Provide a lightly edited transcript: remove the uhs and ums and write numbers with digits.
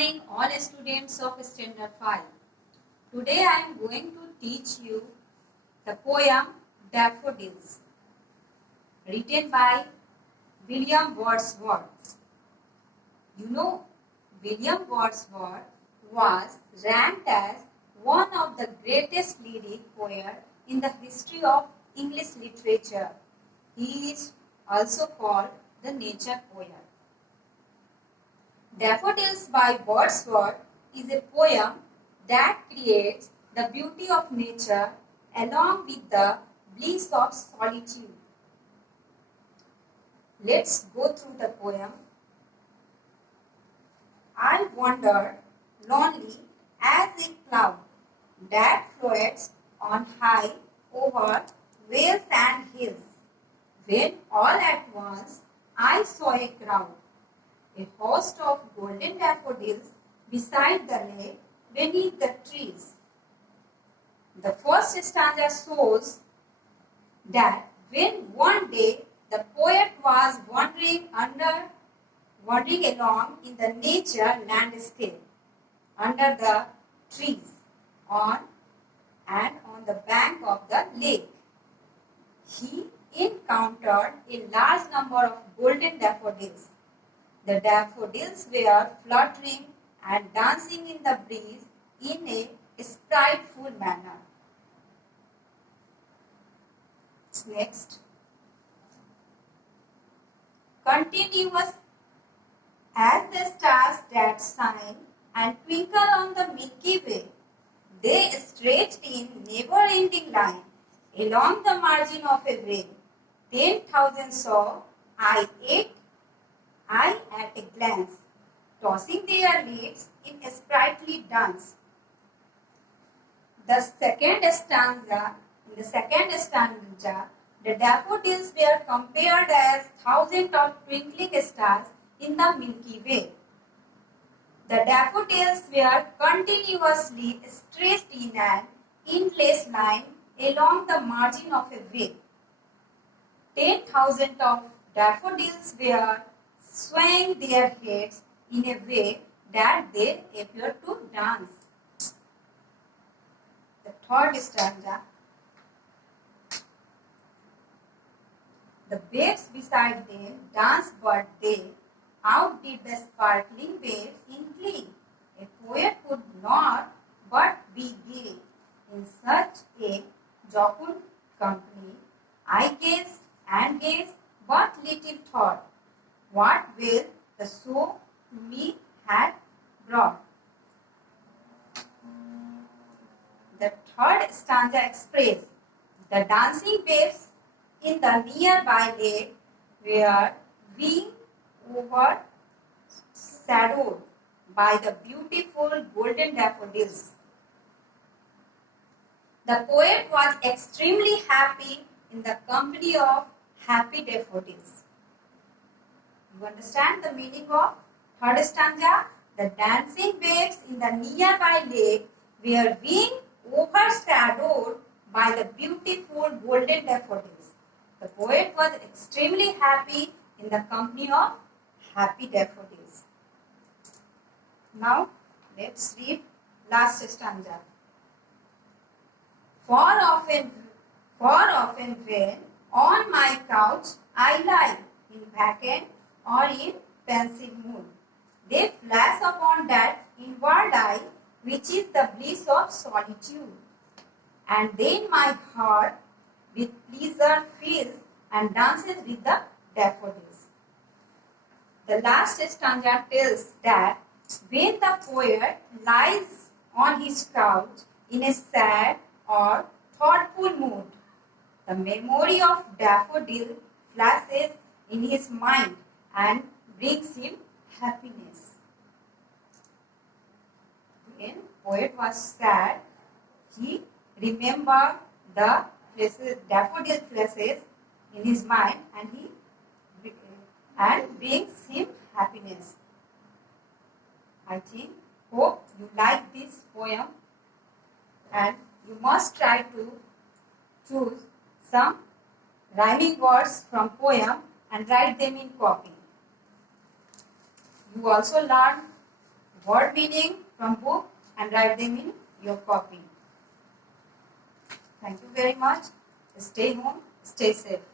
morning, all students of Standard 5. Today I am going to teach you the poem Daffodils, written by William Wordsworth. You know, William Wordsworth was ranked as one of the greatest lyric poets in the history of English literature. He is also called the nature poet. Daffodils by Wordsworth is a poem that creates the beauty of nature along with the bliss of solitude. Let's go through the poem. I wander lonely as a cloud that floats on high over vales and hills, when all at once I saw a crowd, a host of golden daffodils beside the lake beneath the trees. The first stanza shows that when one day the poet was wandering along in the nature landscape under the trees on the bank of the lake, he encountered a large number of golden daffodils. The daffodils were fluttering and dancing in the breeze in a spriteful manner. Next. Continuous as the stars that shine and twinkle on the Milky Way, they stretched in never-ending line along the margin of a veil. 10,000 saw I at a glance, tossing their leaves in a sprightly dance. In the second stanza, the daffodils were compared as thousands of twinkling stars in the Milky Way. The daffodils were continuously stretched in an endless line along the margin of a veil. 10,000 of daffodils were swaying their heads in a way that they appeared to dance. The third stanza. The waves beside them danced, but they outdid the sparkling waves in glee. A poet could not but be gay in such a jocund company. I gazed and gazed, but little thought what will the show to me had brought. The third stanza expresses the dancing waves in the nearby lake were being overshadowed by the beautiful golden daffodils. The poet was extremely happy in the company of happy daffodils. You understand the meaning of third stanza? The dancing waves in the nearby lake were being overshadowed by the beautiful golden daffodils. The poet was extremely happy in the company of happy daffodils. Now, let's read last stanza. Far often when on my couch I lie in vacant or in pensive mood, they flash upon that inward eye which is the bliss of solitude. And then my heart with pleasure fills and dances with the daffodils. The last stanza tells that when the poet lies on his couch in a sad or thoughtful mood, the memory of daffodil flashes in his mind and brings him happiness. When poet was sad, he remembered the daffodil flashes in his mind and brings him happiness. Hope you like this poem, and you must try to choose some rhyming words from poem and write them in copy. You also learn word meaning from book and write them in your copy. Thank you very much. Stay home, stay safe.